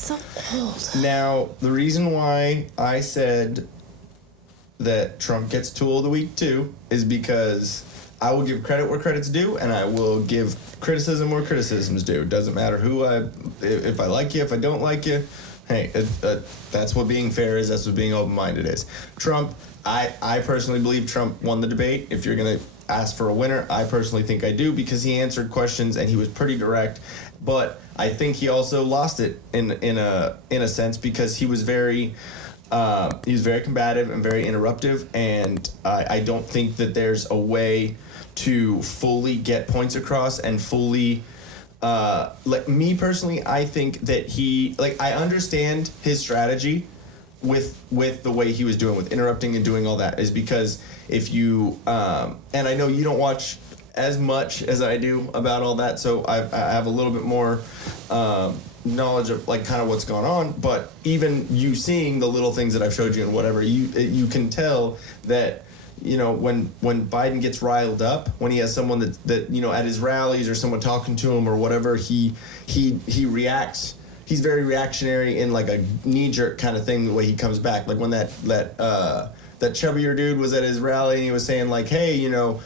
so old. Now, the reason why I said that Trump gets Tool of the Week too is because I will give credit where credit's due, and I will give criticism where criticism's due. It doesn't matter if I like you, if I don't like you. Hey, that's what being fair is. That's what being open-minded is. Trump, I personally believe Trump won the debate. If you're going to ask for a winner, I personally think I do, because he answered questions and he was pretty direct. But I think he also lost it in a sense, because he was very combative and very interruptive, and I don't think that there's a way to fully get points across and fully like me personally, I think that I understand his strategy with the way he was doing with interrupting and doing all that, is because if you and I know you don't watch as much as I do about all that, so I have a little bit more knowledge of like kind of what's going on, but even you seeing the little things that I've showed you and whatever, you can tell that, you know, when Biden gets riled up, when he has someone that you know, at his rallies or someone talking to him or whatever, he reacts. He's very reactionary in like a knee-jerk kind of thing, the way he comes back. Like when that chubbier dude was at his rally and he was saying like, hey, you know,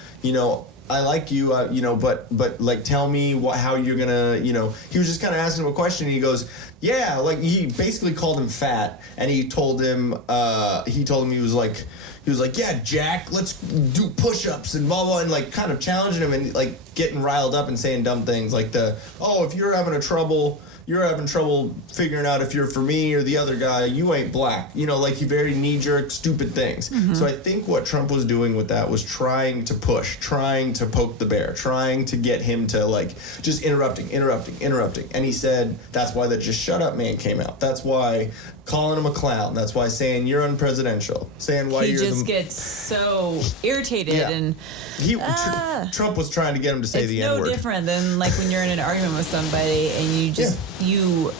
I like you, you know, but like, tell me how you're gonna, you know, he was just kind of asking him a question, and he goes, yeah, like he basically called him fat, and he told him he was like, yeah, Jack, let's do push-ups and blah blah, and like kind of challenging him and like getting riled up and saying dumb things like if you're having trouble figuring out if you're for me or the other guy, you ain't black. You know, like very knee-jerk, stupid things. Mm-hmm. So I think what Trump was doing with that was trying to push, trying to poke the bear, trying to get him to like just interrupting. And he said that's why the just shut up man came out. That's why calling him a clown. That's why saying you're unpresidential. Saying why he just gets so irritated and Trump was trying to get him to say the N-word. It's no different than like when you're in an argument with somebody and you just you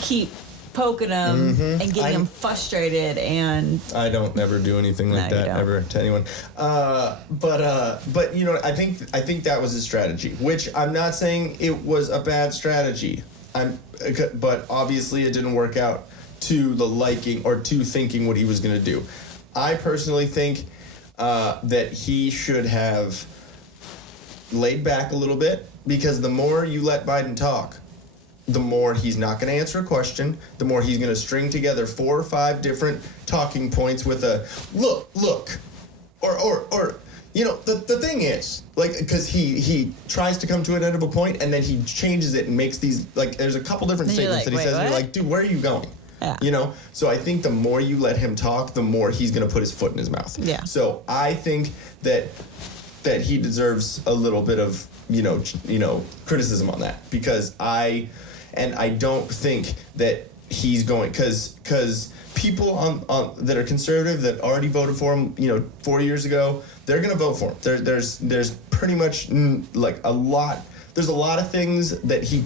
keep poking them and getting them frustrated, and I don't never do anything like that ever to anyone. But you know, I think that was his strategy, which I'm not saying it was a bad strategy. But obviously it didn't work out to the liking or to thinking what he was going to do. I personally think that he should have laid back a little bit, because the more you let Biden talk, the more he's not going to answer a question, the more he's going to string together 4 or 5 different talking points with a look, or you know, the thing is, like, because he tries to come to an end of a point and then he changes it and makes these, like, there's a couple different statements that he says, and you're like, dude, where are you going? Yeah. You know, so I think the more you let him talk, the more he's going to put his foot in his mouth. Yeah. So I think that he deserves a little bit of, you know, criticism on that, because I don't think that he's going, because people on that are conservative that already voted for him, you know, 4 years ago, they're going to vote for him. There's pretty much like there's a lot of things that he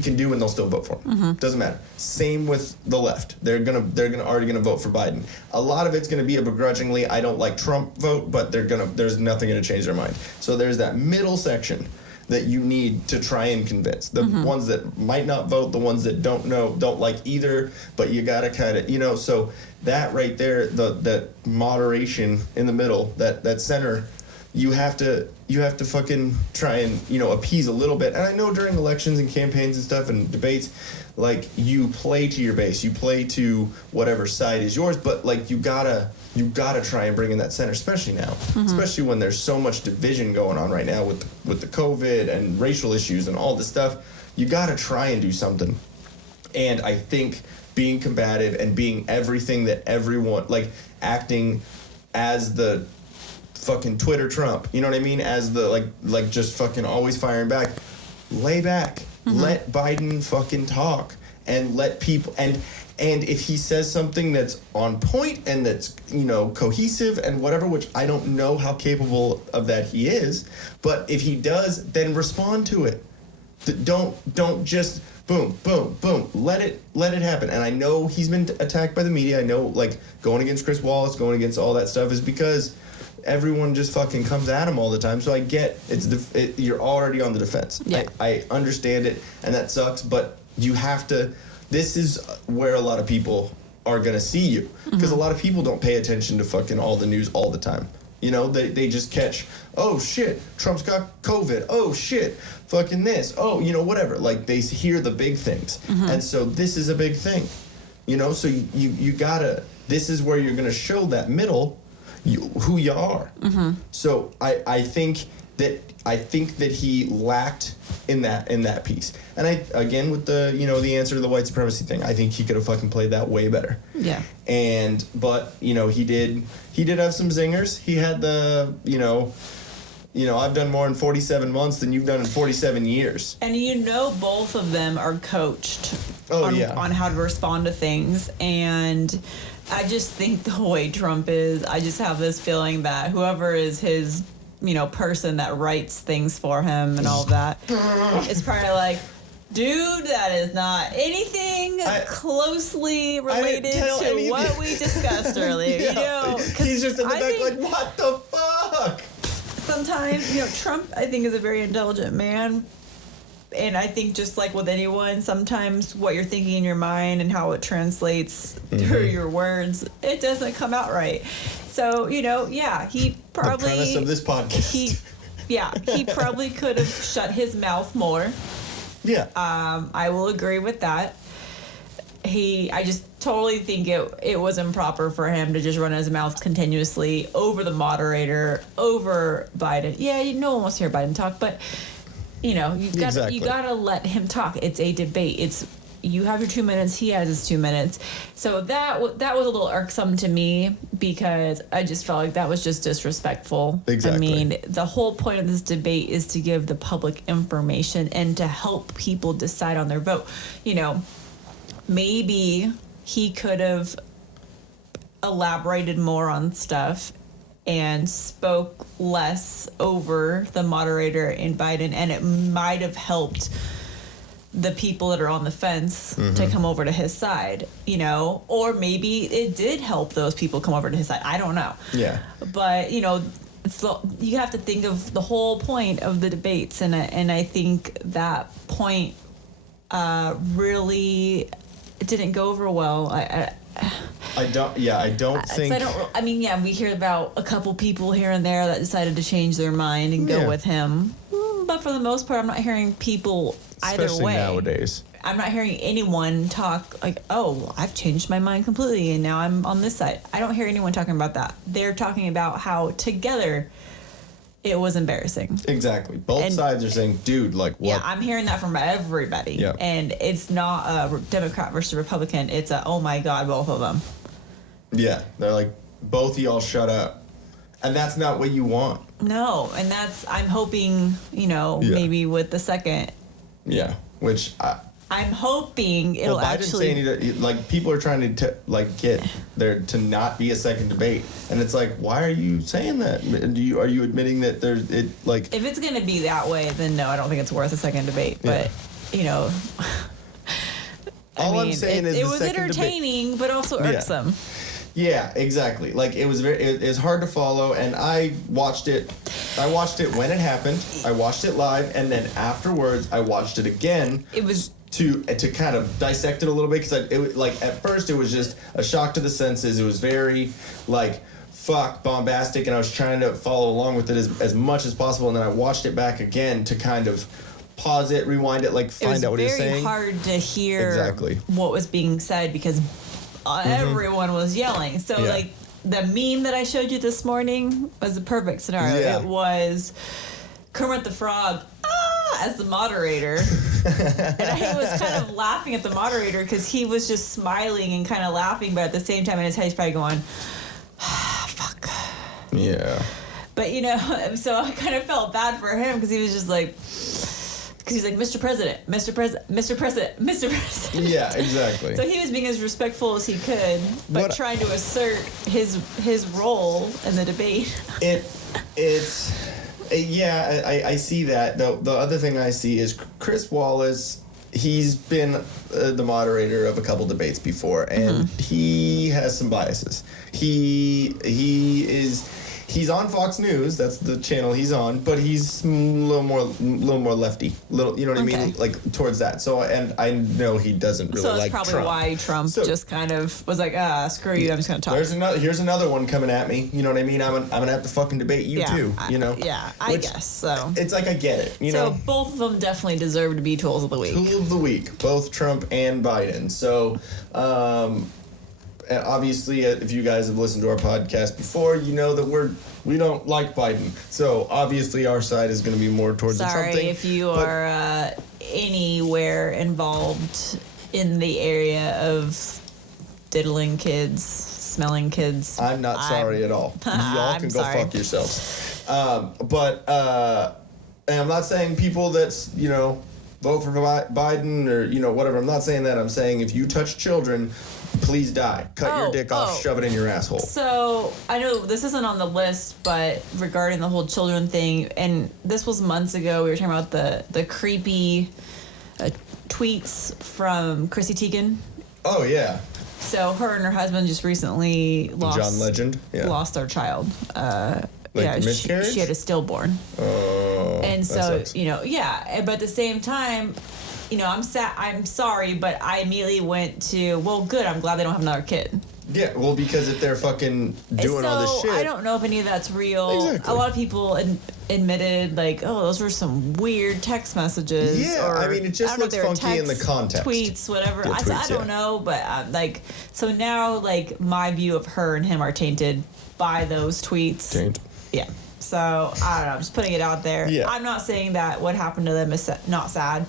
can do and they'll still vote for him. Mm-hmm. Doesn't matter. Same with the left. They're already gonna vote for Biden. A lot of it's gonna be a begrudgingly, I don't like Trump vote, but there's nothing gonna change their mind. So there's that middle section that you need to try and convince. The ones that might not vote, the ones that don't like either, but you gotta kind of, you know, so that right there, that moderation in the middle, that center, you have to fucking try and, you know, appease a little bit. And I know during elections and campaigns and stuff and debates, like, you play to your base, you play to whatever side is yours, but like you gotta try and bring in that center, especially now, especially when there's so much division going on right now with the COVID and racial issues and all this stuff. You gotta try and do something. And I think being combative and being everything that everyone, like, acting as the fucking Twitter Trump, you know what I mean? As the like just fucking always firing back. Lay back. Let Biden fucking talk, and let people, and if he says something that's on point and that's, you know, cohesive and whatever, which I don't know how capable of that he is, but if he does, then respond to it. Don't just boom, boom, boom. Let it happen. And I know he's been attacked by the media. I know, like, going against Chris Wallace, going against all that stuff is because everyone just fucking comes at him all the time. So I get you're already on the defense. Yeah. I understand it, and that sucks, but you have to this is where a lot of people are gonna see you, because a lot of people don't pay attention to fucking all the news all the time. You know, they just catch, oh shit, Trump's got COVID. Oh shit, fucking this. Oh, you know, whatever. Like, they hear the big things. And so this is a big thing. You know, so you gotta, this is where you're gonna show that middle, who you are. So I think that he lacked in that piece. And I, again, with the, you know, the answer to the white supremacy thing, I think he could have fucking played that way better. Yeah. But, you know, he did have some zingers. He had the, you know, I've done more in 47 months than you've done in 47 years. And you know, both of them are coached on how to respond to things. And I just think the way Trump is, I just have this feeling that whoever is his, you know, person that writes things for him and all of that is probably like, dude, that is not anything closely related to what we discussed earlier. You know, he's just in the back like, what the fuck? Sometimes, you know, Trump, I think, is a very intelligent man. And I think just like with anyone, sometimes what you're thinking in your mind and how it translates through your words, it doesn't come out right. So, you know, yeah, he probably... The premise of this podcast. He probably could have shut his mouth more. Yeah. I will agree with that. I just totally think it was improper for him to just run his mouth continuously over the moderator, over Biden. Yeah, no one wants to hear Biden talk, but you know, you gotta let him talk. It's a debate. You have your 2 minutes, he has his 2 minutes. So that was a little irksome to me, because I just felt like that was just disrespectful. Exactly. I mean, the whole point of this debate is to give the public information and to help people decide on their vote. You know, maybe he could have elaborated more on stuff and spoke less over the moderator and Biden, and it might have helped the people that are on the fence to come over to his side, you know, or maybe it did help those people come over to his side. I don't know. Yeah. But, you know, you have to think of the whole point of the debates, and I think that point really didn't go over well. I don't think. I mean, we hear about a couple people here and there that decided to change their mind and go with him. But for the most part, I'm not hearing people either way. Nowadays. I'm not hearing anyone talk like, oh, I've changed my mind completely and now I'm on this side. I don't hear anyone talking about that. They're talking about how together it was embarrassing. Exactly. Both sides are saying, dude, like, what? Yeah, I'm hearing that from everybody. Yeah. And it's not a Democrat versus Republican. It's a, oh my God, both of them. Yeah. They're like, both of y'all shut up. And that's not what you want. No. And I'm hoping, you know, maybe with the second. Yeah. Which I'm hoping it'll actually. Saying like, people are trying to get there to not be a second debate, and it's like, why are you saying that? Are you admitting that there's it like? If it's gonna be that way, then no, I don't think it's worth a second debate. But you know, I'm saying is it was entertaining, but also irksome. Yeah, exactly. Like, it was it's hard to follow, and I watched it when it happened. I watched it live, and then afterwards I watched it again. It was to kind of dissect it a little bit, because it was like, at first it was just a shock to the senses. It was very like bombastic, and I was trying to follow along with it as much as possible, and then I watched it back again to kind of pause it, rewind it, like find out what he was saying. It was very hard to hear what was being said, because everyone was yelling. So like the meme that I showed you this morning was the perfect scenario. Yeah. It was Kermit the Frog as the moderator. And I was kind of laughing at the moderator because he was just smiling and kind of laughing, but at the same time in his head he's probably going, fuck. Yeah. But, you know, so I kind of felt bad for him because he was just like, because he's like, Mr. President, Mr. President, Mr. President, Mr. President. Yeah, exactly. So he was being as respectful as he could, but trying to assert his role in the debate. I see that. The other thing I see is Chris Wallace. He's been the moderator of a couple debates before, and he has some biases. He He's on Fox News. That's the channel he's on. But he's a little more lefty. You know what I mean? Like towards that. So, and I know he doesn't really like Trump. So that's probably why Trump just kind of was like, screw you, I'm just gonna talk. Here's another one coming at me. You know what I mean? I'm gonna have to fucking debate you too. You know? I guess so. It's like I get it. You know? So both of them definitely deserve to be tools of the week. Tool of the week, both Trump and Biden. So, obviously, if you guys have listened to our podcast before, you know that we don't like Biden. So obviously, our side is going to be more towards the Trump thing. Sorry if you are anywhere involved in the area of diddling kids, smelling kids. I'm not sorry at all. Y'all can go fuck yourselves. And I'm not saying people that's, you know, vote for Biden or, you know, whatever. I'm not saying that. I'm saying if you touch children, please die. Cut your dick off, shove it in your asshole. So, I know this isn't on the list, but regarding the whole children thing, and this was months ago, we were talking about the creepy tweets from Chrissy Teigen. Oh, yeah. So, her and her husband just recently lost... John Legend? Yeah. Lost their child. Miscarriage? She had a stillborn. Oh, and so, you know, but at the same time, you know, I'm sorry, but I immediately went to, well, good, I'm glad they don't have another kid. Yeah, well, because if they're fucking doing all this shit. I don't know if any of that's real. Exactly. A lot of people admitted, like, oh, those were some weird text messages. Yeah, or, I mean, it just looks funky in the context. Tweets, whatever. Yeah, I don't know, but, so now, like, my view of her and him are tainted by those tweets. Taint. Yeah. So, I don't know. I'm just putting it out there. Yeah. I'm not saying that what happened to them is not sad.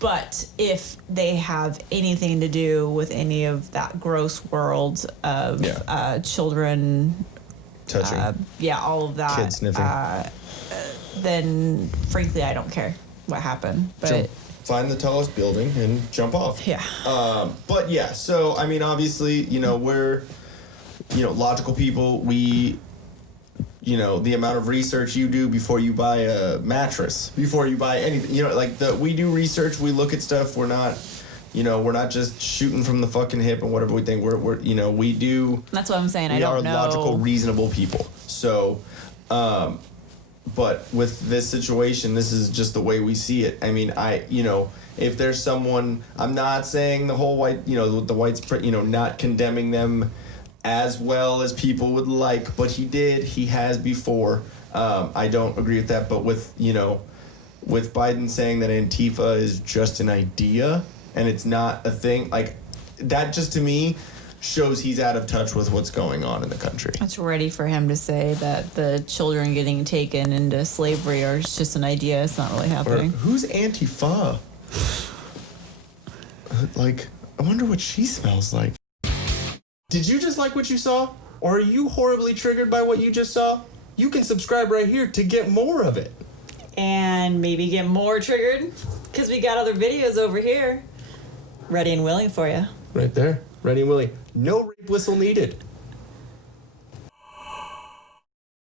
But if they have anything to do with any of that gross world of children... touching. All of that. Kid sniffing. Then, frankly, I don't care what happened. But find the tallest building and jump off. Yeah. But, yeah. So, I mean, obviously, you know, we're, you know, logical people. We... You know, the amount of research you do before you buy a mattress, before you buy anything. You know, like we do research, we look at stuff. We're not, you know, we're not just shooting from the fucking hip and whatever we think. We're you know, we do. That's what I'm saying. We I don't know. are logical, reasonable people. So, but with this situation, this is just the way we see it. I mean, you know, if there's someone, I'm not saying the whole white, you know, the whites, you know, not condemning them as well as people would like, but he has before. I don't agree with that, but with Biden saying that Antifa is just an idea and it's not a thing, like that just to me shows he's out of touch with what's going on in the country. It's ready for him to say that the children getting taken into slavery are just an idea. It's not really happening. Or, who's Antifa? Like, I wonder what she smells like. Did you just like what you saw? Or are you horribly triggered by what you just saw? You can subscribe right here to get more of it. And maybe get more triggered, because we got other videos over here. Ready and willing for you. Right there. Ready and willing. No rape whistle needed.